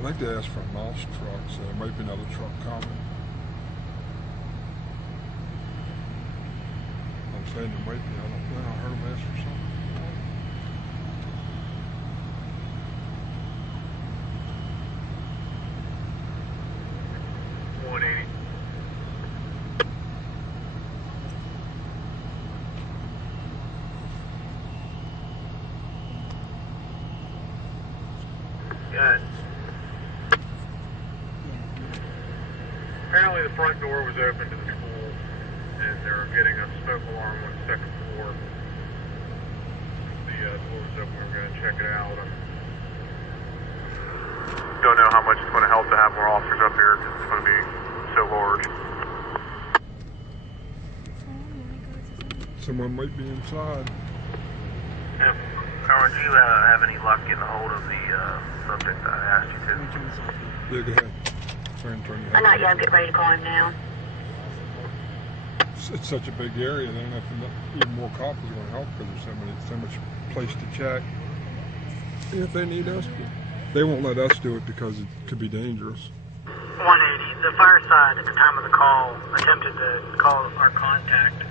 I think they asked for a mouse truck, so there might be another truck coming. I'm saying there might be. I don't know. I heard them ask for something. Good. Apparently the front door was open to the school, and they're getting a smoke alarm on the second floor. The door was open. We're going to check it out. Don't know how much it's going to help to have more officers up here because it's going to be so large. Someone might be inside. Yeah. Howard, do you have any luck getting a hold of the subject I asked you to? Yeah, go ahead. Turn your head. Not yet. I'm getting ready to call him now. It's such a big area. They don't have to, even more cops are going to help because there's so much place to check. If they need us, they won't let us do it because it could be dangerous. 180. The fire side at the time of the call attempted to call our contact